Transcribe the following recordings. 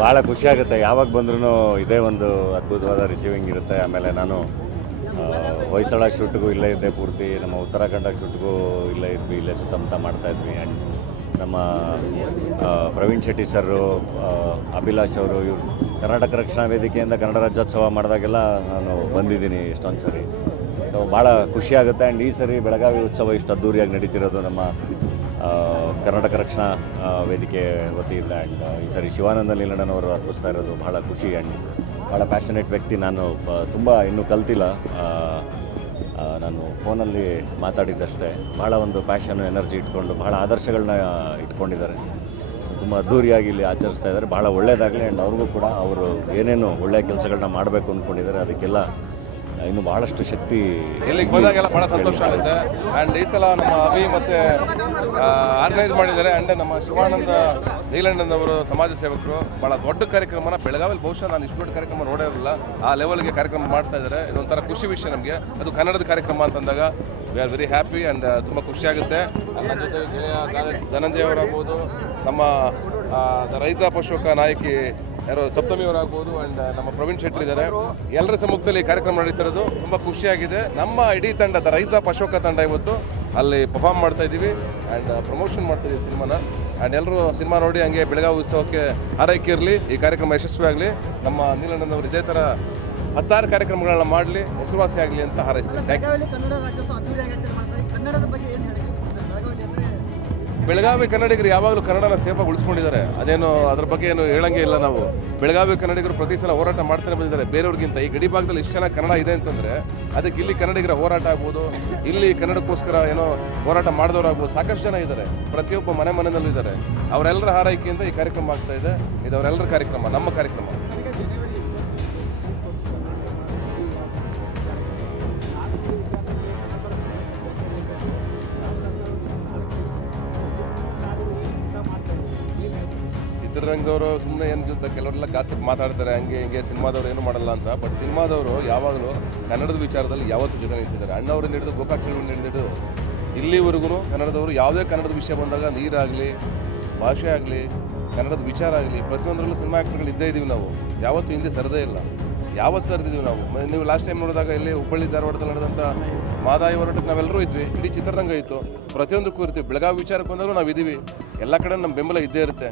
ಭಾಳ ಖುಷಿಯಾಗುತ್ತೆ. ಯಾವಾಗ ಬಂದ್ರೂ ಇದೇ ಒಂದು ಅದ್ಭುತವಾದ ರಿಸೀವಿಂಗ್ ಇರುತ್ತೆ. ಆಮೇಲೆ ನಾನು ಹೊಯ್ಸಳ ಶೂಟ್ಗೂ ಇಲ್ಲೇ ಇದ್ದೆ ಪೂರ್ತಿ, ನಮ್ಮ ಉತ್ತರಾಖಂಡ ಶೂಟ್ಗೂ ಇಲ್ಲೇ ಇದ್ವಿ, ಇಲ್ಲೇ ಸುತ್ತಮುತ್ತ ಮಾಡ್ತಾಯಿದ್ವಿ. ಆ್ಯಂಡ್ ನಮ್ಮ ಪ್ರವೀಣ್ ಶೆಟ್ಟಿ ಸರು, ಅಭಿಲಾಷ್ ಅವರು, ಇವರು ಕರ್ನಾಟಕ ರಕ್ಷಣಾ ವೇದಿಕೆಯಿಂದ ಕನ್ನಡ ರಾಜ್ಯೋತ್ಸವ ಮಾಡಿದಾಗೆಲ್ಲ ನಾನು ಬಂದಿದ್ದೀನಿ ಎಷ್ಟೊಂದು ಸರಿ. ಭಾಳ ಖುಷಿಯಾಗುತ್ತೆ. ಆ್ಯಂಡ್ ಈ ಸರಿ ಬೆಳಗಾವಿ ಉತ್ಸವ ಇಷ್ಟು ಅದ್ದೂರಿಯಾಗಿ ನಡೀತಿರೋದು ನಮ್ಮ ಕರ್ನಾಟಕ ರಕ್ಷಣಾ ವೇದಿಕೆ ವತಿಯಿಂದ. ಆ್ಯಂಡ್ ಈ ಸರಿ ಶಿವಾನಂದ ನೀಲಣ್ಣನವರು ಅರ್ಪಿಸ್ತಾ ಇರೋದು ಭಾಳ ಖುಷಿ. ಆ್ಯಂಡ್ ಭಾಳ ಪ್ಯಾಷನೇಟ್ ವ್ಯಕ್ತಿ. ನಾನು ತುಂಬ ಇನ್ನೂ ಕಲ್ತಿಲ್ಲ, ನಾನು ಫೋನಲ್ಲಿ ಮಾತಾಡಿದ್ದಷ್ಟೇ. ಭಾಳ ಒಂದು ಪ್ಯಾಷನು, ಎನರ್ಜಿ ಇಟ್ಕೊಂಡು ಭಾಳ ಆದರ್ಶಗಳನ್ನ ಇಟ್ಕೊಂಡಿದ್ದಾರೆ. ತುಂಬ ಅದ್ದೂರಿಯಾಗಿ ಇಲ್ಲಿ ಆಚರಿಸ್ತಾ ಇದ್ದಾರೆ. ಭಾಳ ಒಳ್ಳೆಯದಾಗಲಿ. ಆ್ಯಂಡ್ ಅವ್ರಿಗೂ ಕೂಡ ಅವರು ಏನೇನು ಒಳ್ಳೆಯ ಕೆಲಸಗಳನ್ನ ಮಾಡಬೇಕು ಅಂದ್ಕೊಂಡಿದ್ದಾರೆ ಅದಕ್ಕೆಲ್ಲ ಇನ್ನು ಭಾಳಷ್ಟು ಶಕ್ತಿ. ಇಲ್ಲಿಗೆ ಬಂದಾಗೆಲ್ಲ ಭಾಳ ಸಂತೋಷ ಆಗುತ್ತೆ. ಆ್ಯಂಡ್ ಈ ಸಲ ನಮ್ಮ ಅಭಿ ಮತ್ತು ಆರ್ಗನೈಸ್ ಮಾಡಿದ್ದಾರೆ. ಆ್ಯಂಡ್ ನಮ್ಮ ಶಿವಾನಂದ ನೀಲಣ್ಣನವರು ಸಮಾಜ ಸೇವಕರು ಭಾಳ ದೊಡ್ಡ ಕಾರ್ಯಕ್ರಮನ ಬೆಳಗಾವಿಯಲ್ಲಿ ಬಹುಶಃ ನಾನು ಇಷ್ಟು ದೊಡ್ಡ ಕಾರ್ಯಕ್ರಮ ನೋಡಿರಲಿಲ್ಲ. ಆ ಲೆವೆಲ್ಗೆ ಕಾರ್ಯಕ್ರಮ ಮಾಡ್ತಾ ಇದ್ದಾರೆ. ಇದೊಂಥರ ಖುಷಿ ವಿಷಯ ನಮಗೆ. ಅದು ಕನ್ನಡದ ಕಾರ್ಯಕ್ರಮ ಅಂತಂದಾಗ we are very happy and ತುಂಬ ಖುಷಿಯಾಗುತ್ತೆ. ನನ್ನ ಜೊತೆ ಗೆಳೆಯ ಧನಂಜಯ ಅವರಾಗ್ಬೋದು, ನಮ್ಮ ರೈಜಾ ಅಶೋಕ ನಾಯಕಿ ಯಾರೋ ಸಪ್ತಮಿ ಅವರಾಗ್ಬೋದು, ಆ್ಯಂಡ್ ನಮ್ಮ ಪ್ರವೀಣ್ ಶೆಟ್ಟಿ ಇದ್ದಾರೆ. ಎಲ್ಲರ ಸಮ್ಮುಖದಲ್ಲಿ ಕಾರ್ಯಕ್ರಮ ನಡೀತಿರೋದು ತುಂಬ ಖುಷಿಯಾಗಿದೆ. ನಮ್ಮ ಇಡೀ ತಂಡ ರೈಜಾ ಅಶೋಕ ತಂಡ ಇವತ್ತು ಅಲ್ಲಿ ಪರ್ಫಾರ್ಮ್ ಮಾಡ್ತಾ ಇದ್ದೀವಿ ಆ್ಯಂಡ್ ಪ್ರಮೋಷನ್ ಮಾಡ್ತಾ ಇದ್ದೀವಿ ಸಿನಿಮಾನ. ಆ್ಯಂಡ್ ಎಲ್ಲರೂ ಸಿನಿಮಾ ನೋಡಿ ಹಂಗೆ ಬೆಳಗಾವಿ ಉತ್ಸವಕ್ಕೆ ಹಾರೈಕೆ ಇರಲಿ, ಈ ಕಾರ್ಯಕ್ರಮ ಯಶಸ್ವಿ ಆಗಲಿ, ನಮ್ಮ ನೀಲಣ್ಣನವರು ಇದೇ ಥರ 16 ಕಾರ್ಯಕ್ರಮಗಳನ್ನ ಮಾಡಲಿ, ಹೆಸರುವಾಸಿ ಆಗಲಿ ಅಂತ ಹಾರೈಸ್ತೀನಿ. ಬೆಳಗಾವಿ ಕನ್ನಡಿಗರು ಯಾವಾಗಲೂ ಕನ್ನಡನ ಸೇಫಾಗಿ ಉಳಿಸ್ಕೊಂಡಿದ್ದಾರೆ. ಅದೇನು ಅದ್ರ ಬಗ್ಗೆ ಏನು ಹೇಳಂಗೆ ಇಲ್ಲ. ನಾವು ಬೆಳಗಾವಿ ಕನ್ನಡಿಗರು ಪ್ರತಿ ಸಲ ಹೋರಾಟ ಮಾಡ್ತಾನೆ ಬಂದಿದ್ದಾರೆ ಬೇರೆಯವ್ರಿಗಿಂತ. ಈ ಗಡಿ ಭಾಗದಲ್ಲಿ ಇಷ್ಟು ಚೆನ್ನಾಗಿ ಕನ್ನಡ ಇದೆ ಅಂತಂದರೆ ಅದಕ್ಕೆ ಇಲ್ಲಿ ಕನ್ನಡಿಗರ ಹೋರಾಟ ಆಗ್ಬೋದು, ಇಲ್ಲಿ ಕನ್ನಡಕ್ಕೋಸ್ಕರ ಏನೋ ಹೋರಾಟ ಮಾಡಿದವರಾಗ್ಬೋದು, ಸಾಕಷ್ಟು ಜನ ಇದ್ದಾರೆ. ಪ್ರತಿಯೊಬ್ಬ ಮನೆಯಲ್ಲೂ ಇದ್ದಾರೆ. ಅವರೆಲ್ಲರ ಹಾರೈಕೆಯಿಂದ ಈ ಕಾರ್ಯಕ್ರಮ ಆಗ್ತಾ ಇದೆ. ಇದು ಅವರೆಲ್ಲರ ಕಾರ್ಯಕ್ರಮ, ನಮ್ಮ ಕಾರ್ಯಕ್ರಮ. ಚಿತ್ರರಂಗದವರು ಸುಮ್ಮನೆ ಏನು ಜೊತೆ ಕೆಲವರೆಲ್ಲ ಗಾಸಿಪ್ ಮಾತಾಡ್ತಾರೆ, ಹಂಗೆ ಹಿಂಗೆ ಸಿನಿಮಾದವ್ರು ಏನು ಮಾಡಲ್ಲ ಅಂತ. ಬಟ್ ಸಿನಿಮಾದವರು ಯಾವಾಗಲೂ ಕನ್ನಡದ ವಿಚಾರದಲ್ಲಿ ಯಾವತ್ತೂ ಜೊತೆ ನಿಂತಿದ್ದಾರೆ. ಅಣ್ಣವ್ರನ್ನ ಹಿಡಿದು ಗೋಕಾಕ್ ಚಳುವಳಿ ಹಿಡಿದು ಇಲ್ಲಿವರೆಗೂ ಕನ್ನಡದವರು ಯಾವುದೇ ಕನ್ನಡದ ವಿಷಯ ಬಂದಾಗ ನೀರಾಗಲಿ, ಭಾಷೆ ಆಗಲಿ, ಕನ್ನಡದ ವಿಚಾರ ಆಗಲಿ ಪ್ರತಿಯೊಂದರಲ್ಲೂ ಸಿನಿಮಾ ಆ್ಯಕ್ಟರ್ಗಳು ಇದ್ದೇ ಇದ್ದೀವಿ. ನಾವು ಯಾವತ್ತೂ ಹಿಂದೆ ಸರದೇ ಇಲ್ಲ, ಯಾವತ್ತು ಸರಿದಿದ್ದೀವಿ ನಾವು. ನೀವು ಲಾಸ್ಟ್ ಟೈಮ್ ನೋಡಿದಾಗ ಇಲ್ಲಿ ಹುಬ್ಬಳ್ಳಿ ಧಾರವಾಡದಲ್ಲಿ ನಡೆದಂಥ ಮಾದಾಯಿ ಹೋರಾಟಕ್ಕೆ ನಾವೆಲ್ಲರೂ ಇದ್ವಿ. ಇಡೀ ಚಿತ್ರರಂಗ ಇತ್ತು, ಪ್ರತಿಯೊಂದಕ್ಕೂ ಇರ್ತೀವಿ. ಬೆಳಗಾವಿ ವಿಚಾರಕ್ಕೆ ಬಂದರೂ ನಾವು ಇದ್ದೀವಿ. ಎಲ್ಲ ಕಡೆ ನಮ್ಮ ಬೆಂಬಲ ಇದ್ದೇ ಇರುತ್ತೆ.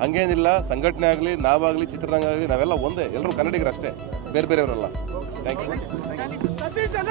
ಹಂಗೇನಿಲ್ಲ, ಸಂಘಟನೆ ಆಗಲಿ, ನಾವಾಗಲಿ, ಚಿತ್ರರಂಗ ಆಗಲಿ, ನಾವೆಲ್ಲ ಒಂದೇ. ಎಲ್ಲರೂ ಕನ್ನಡಿಗರು ಅಷ್ಟೇ, ಬೇರೆ ಬೇರೆಯವರಲ್ಲ. Thank you.